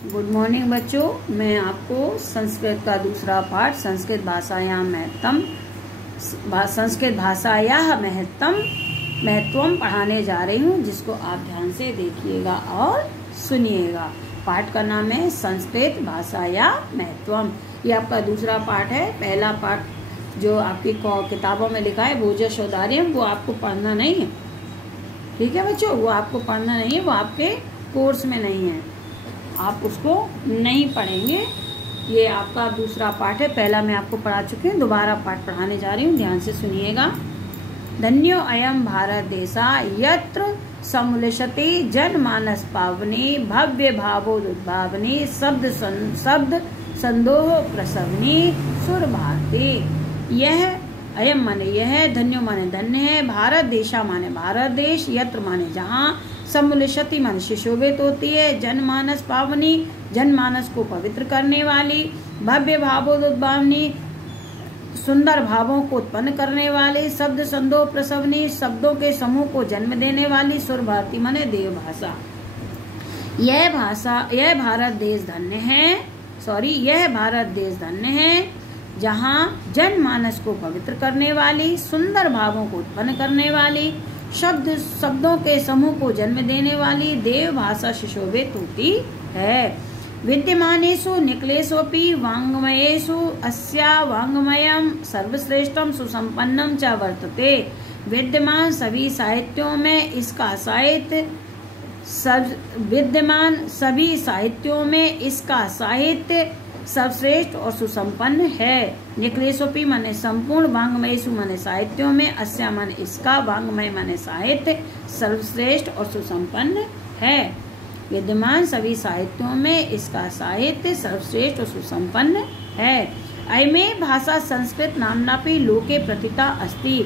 Good morning बच्चों, मैं आपको संस्कृत का दूसरा पाठ संस्कृत भाषायां महत्वम पढ़ाने जा रही हूँ, जिसको आप ध्यान से देखिएगा और सुनिएगा। पाठ का नाम है संस्कृत भाषायां महत्वम। ये आपका दूसरा पाठ है। पहला पाठ जो आपकी किताबों में लिखा है भोज शोधार्यम, वो आपको पढ़ना नहीं है। ठीक है बच्चों, वो आपको पढ़ना नहीं है, वो आपके कोर्स में नहीं है, आप उसको नहीं पढ़ेंगे। ये आपका दूसरा पाठ है। पहला मैं आपको पढ़ा चुकी हूँ, दोबारा पाठ पढ़ाने जा रही हूँ, ध्यान से सुनिएगा। धन्यो अयम भारत देशा यत्र समुलशते जनमानस पावने भव्य भावोद्भावने शब्द संदोह प्रसवने सुर भारते। यह अयम माने यह, धन्यो माने धन्य है, भारत देशा माने भारत देश, यत्र माने जहाँ, समुलशति माने सुशोभित होती है, जनमानस पावनी जनमानस को पवित्र करने वाली, भव्य भावोद्भावनी सुंदर भावों को उत्पन्न करने वाली, शब्द संदोह प्रसवनी शब्दों के समूह को जन्म देने वाली, सुर भारती माने देव भाषा। यह भारत देश धन्य है जहाँ जनमानस को पवित्र करने वाली, सुंदर भावों को उत्पन्न करने वाली, शब्दों के समूह को जन्म देने वाली देव भाषा सुशोभित होती है। विद्यमानेषु निखिलेष्वपि वाङ्मयेषु अस्या वाङ्मयम् सर्वश्रेष्ठम सुसंपन्नम च वर्तते। विद्यमान सभी साहित्यों में इसका साहित्य सर्वश्रेष्ठ और सुसंपन्न है। निखिलेष्वपि माने संपूर्ण, वाङ्मयेषु माने साहित्यों में, अस्या माने इसका, वाङ्मय माने साहित्य, सर्वश्रेष्ठ और सुसंपन्न है। विद्यमान सभी साहित्यों में इसका साहित्य सर्वश्रेष्ठ और सुसंपन्न है। अयमे भाषा संस्कृत नाम्नापि लोके प्रथिता अस्ति।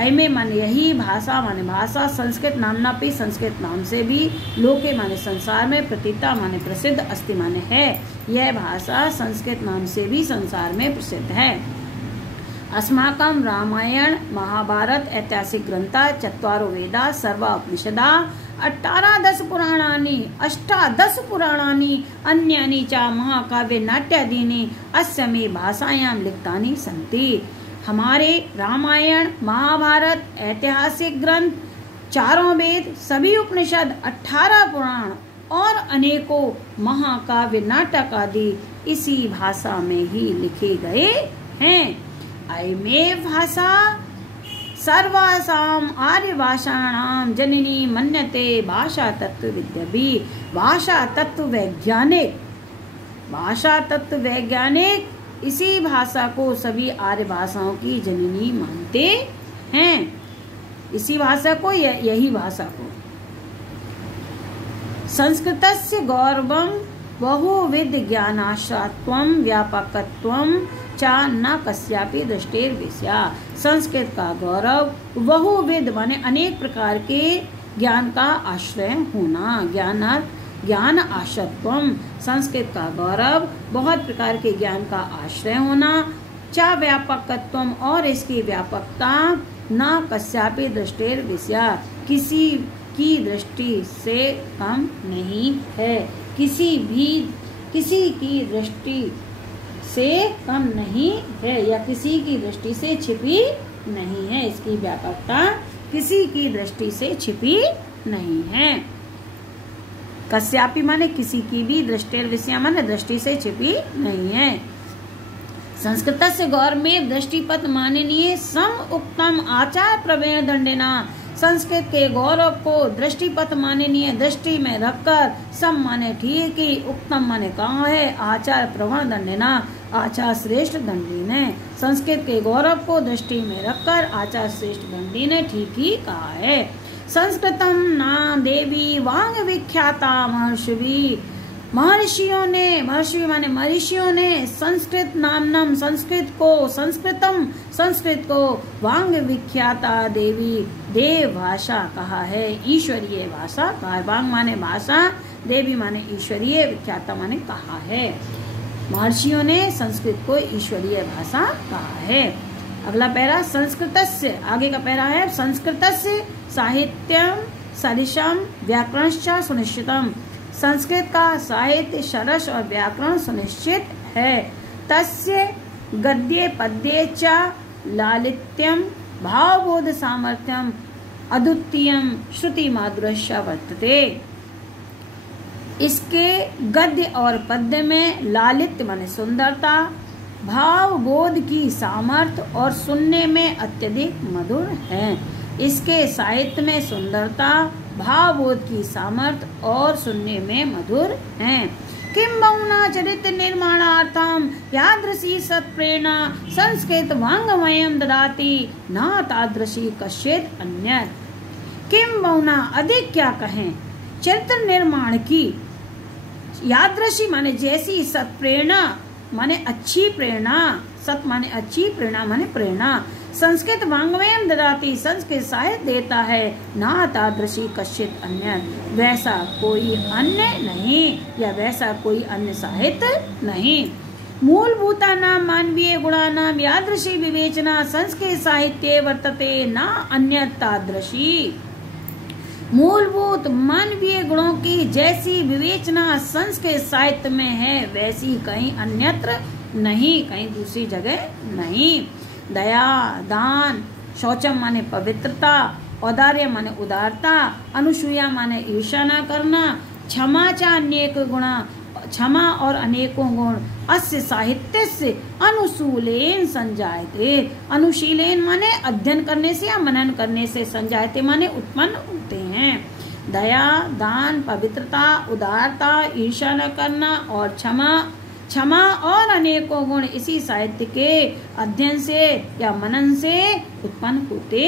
अयमे माने यही, भाषा माने भाषा, संस्कृत नाम्नापि संस्कृत नाम से भी, लोके माने संसार में, प्रथिता माने प्रसिद्ध, अस्ति माने है। यह भाषा संस्कृत नाम से भी संसार में प्रसिद्ध है। अस्माकं रामायण महाभारत ऐतिहासिक ग्रंथा, चत्वारो वेदा सर्वा उपनिषदा, अष्टादश पुराणानि अन्यानि च महाकाव्य नाट्यादीनि अस्य मे भाषायां लिखितानि सन्ति। हमारे रामायण महाभारत ऐतिहासिक ग्रंथ, चारों वेद, सभी उपनिषद, 18 पुराण और अनेकों महाकाव्य नाटक आदि इसी भाषा में ही लिखे गए हैं। अयमे भाषा सर्वासाम आर्य भाषाणाम जननी मन्यते। भाषा तत्व विद्याभि, भाषा तत्व वैज्ञानिक इसी भाषा को सभी आर्य भाषाओं की जननी मानते हैं। इसी भाषा को, यही भाषा को। संस्कृतस्य गौरवं बहुविध ज्ञानाश्रयत्वं व्यापकत्वं च न कस्यापि दृष्टेर्विषया। संस्कृत का गौरव बहुविध माने अनेक प्रकार के ज्ञान का आश्रय होना, ज्ञान आश्रयत्वम, संस्कृत का गौरव बहुत प्रकार के ज्ञान का आश्रय होना, च व्यापकत्वम और इसकी व्यापकता, न कस्यापि दृष्टेर्विषया किसी की दृष्टि से कम नहीं है, किसी की दृष्टि से कम नहीं है या किसी की दृष्टि से छिपी नहीं है। इसकी व्यापकता किसी की दृष्टि से छिपी नहीं है। कस्यापि माने किसी की भी, दृष्टिर्विषया माने दृष्टि से छिपी नहीं है। संस्कृतस्य गौरवमेव दृष्टिपथ माननीय सम उक्तम आचार प्रवेण दंडेना। संस्कृत के गौरव को दृष्टिपथ माननीय दृष्टि में रखकर, सम माने ठीक ही, उक्तम माने कहा है, आचार प्रवण दंडेना आचार श्रेष्ठ दंडी ने। संस्कृत के गौरव को दृष्टि में रखकर आचार श्रेष्ठ दंडी ने ठीक ही कहा है। संस्कृतम नाम देवी वांग विख्याता महर्षि। महर्षियों ने संस्कृत नामनम संस्कृत को वांग विख्याता देवी देव भाषा कहा है, ईश्वरीय भाषा कहा है। वांग माने भाषा, देवी माने ईश्वरीय, विख्याता माने कहा है। महर्षियों ने संस्कृत को ईश्वरीय भाषा कहा है। अगला पैरा संस्कृतस्य, आगे का पैरा है संस्कृतस्य साहित्यम सरिषम व्याकरणश्च सुनिश्चितम। संस्कृत का साहित्य सरस और व्याकरण सुनिश्चित है। तस्य गद्ये पद्ये च लालित्यम भावबोध सामर्थ्यम अद्वितीयम श्रुति माधुर्य वर्तते। इसके गद्य और पद्य में लालित्य माने सुंदरता, भाव बोध की सामर्थ्य और सुनने में अत्यधिक मधुर है। इसके साहित्य में सुंदरता, भाव बोध की सामर्थ्य और सुनने में मधुर है। किम बहुना चरित्र निर्माणार्थम यादृशी सत्प्रेरणा संस्कृत वाङ्मयम् ददाति न तादृशी कश्चित् अन्यत्। किम बहुना अधिक क्या कहें, चरित्र निर्माण की, यादृशी माने जैसी, सत्प्रेरणा माने अच्छी प्रेरणा, सत माने अच्छी, प्रेरणा माने प्रेरणा, संस्कृत वाङ्मयम् ददाति संस्कृत साहित्य देता है, ना तादृशी कश्चित् अन्य वैसा कोई अन्य नहीं या वैसा कोई अन्य साहित्य नहीं। मूलभूतानां मानवीय गुणानां यादृशी विवेचना संस्कृत साहित्ये वर्तते ना अन्य तादृशी। मूलभूत मानवीय गुणों की जैसी विवेचना संस्कृत साहित्य में है वैसी कहीं अन्यत्र नहीं, कहीं दूसरी जगह नहीं। दया, दान, शौचम माने पवित्रता, औदार्य माने उदारता, अनुसूया माने ईर्ष्या न करना, क्षमा च अनेक गुणा, क्षमा और अनेकों गुण, अस्य साहित्य से अनुशूलेन संजायते। अनुशीलेन माने अध्ययन करने से या मनन करने से, संजायते माने उत्पन्न होते हैं। दया, दान, पवित्रता, उदारता, ईर्ष्या न करना और क्षमा और अनेकों गुण इसी साहित्य के अध्ययन से या मनन से उत्पन्न होते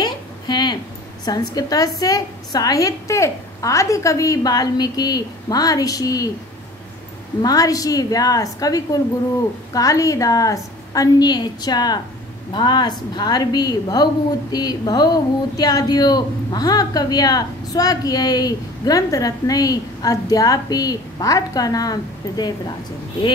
हैं। संस्कृत से साहित्य आदि कवि वाल्मीकि, महर्षि व्यास, कवि कुल गुरु कालिदास, अन्य च भास, भारवी, भवभूत्यादियो महाकविया स्वकीय ग्रंथ रत्नै अद्यापि पाठकानां हृदय विराजन्ते।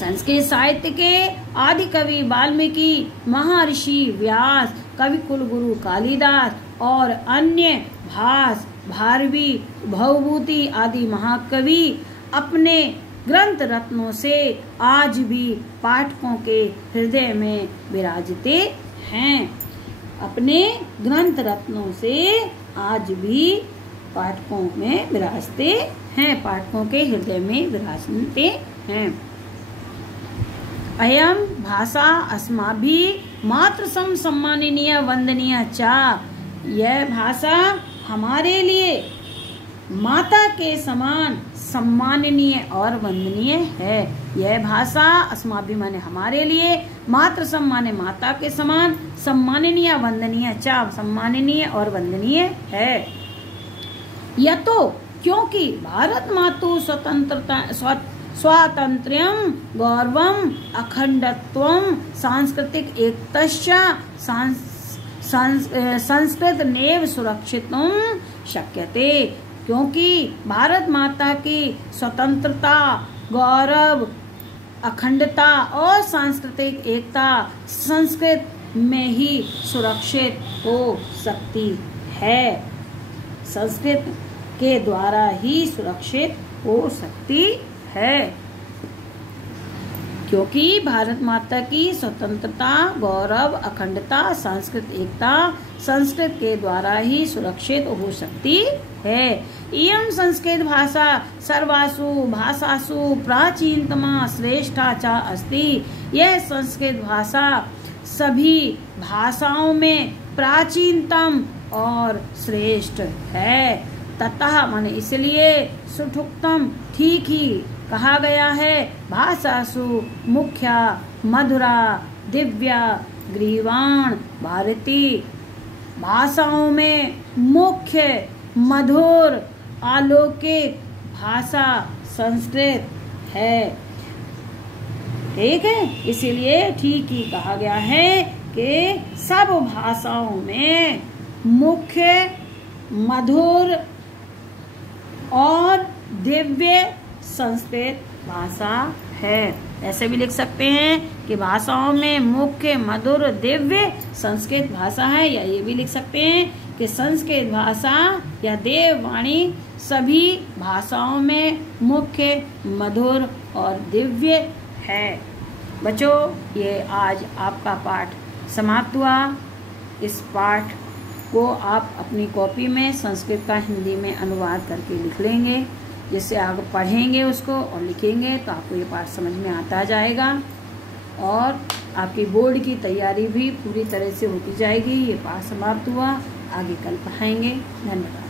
संस्कृत साहित्य के आदि कवि वाल्मीकि, महर्षि व्यास, कवि कुल गुरु कालिदास और अन्य भास, भारवी, भवभूति आदि महाकवि अपने ग्रंथ रत्नों से आज भी पाठकों के हृदय में विराजते हैं। अपने ग्रंथ रत्नों से आज भी पाठकों में विराजते हैं, पाठकों के हृदय में विराजते हैं। अयम भाषा अस्माभिः मातृसम सम्माननीय वंदनीय च। यह भाषा हमारे लिए माता के समान सम्माननीय और वंदनीय है। यह भाषा अस्माभिः माने हमारे लिए, मातृसम माने माता के समान, सम्माननीय वंदनीय च सम्माननीय और वंदनीय है। यह तो क्योंकि भारत मातु स्वातंत्र्यम गौरवम अखंडत्वम सांस्कृतिक एकतश्च संस्कृत नेव सुरक्षितुम शक्यते। क्योंकि भारत माता की स्वतंत्रता, गौरव, अखंडता और सांस्कृतिक एकता संस्कृत में ही सुरक्षित हो सकती है, संस्कृत के द्वारा ही सुरक्षित हो सकती है। क्योंकि भारत माता की स्वतंत्रता, गौरव, अखंडता, सांस्कृतिक एकता संस्कृत के द्वारा ही सुरक्षित हो सकती है। इयं संस्कृत भाषा सर्वासु भाषासु प्राचीनतमा श्रेष्ठा च अस्ति। यह संस्कृत भाषा सभी भाषाओं में प्राचीनतम और श्रेष्ठ है। ततः माने इसलिए सुठुक्तम ठीक ही कहा गया है। भाषासु मुख्या मधुरा दिव्या ग्रीवाण भारती। भाषाओं में मुख्य मधुर अलौकिक भाषा संस्कृत है। ठीक है, इसीलिए ठीक ही कहा गया है कि सब भाषाओं में मुख्य मधुर और दिव्य संस्कृत भाषा है। ऐसे भी लिख सकते हैं कि भाषाओं में मुख्य मधुर दिव्य संस्कृत भाषा है, या ये भी लिख सकते हैं कि संस्कृत भाषा या देववाणी सभी भाषाओं में मुख्य, मधुर और दिव्य है। बच्चों, ये आज आपका पाठ समाप्त हुआ। इस पाठ को आप अपनी कॉपी में संस्कृत का हिंदी में अनुवाद करके लिख लेंगे, जिससे आप पढ़ेंगे उसको और लिखेंगे तो आपको ये पाठ समझ में आता जाएगा और आपकी बोर्ड की तैयारी भी पूरी तरह से होती जाएगी। ये पाठ समाप्त हुआ, आगे कल पढ़ाएंगे। धन्यवाद।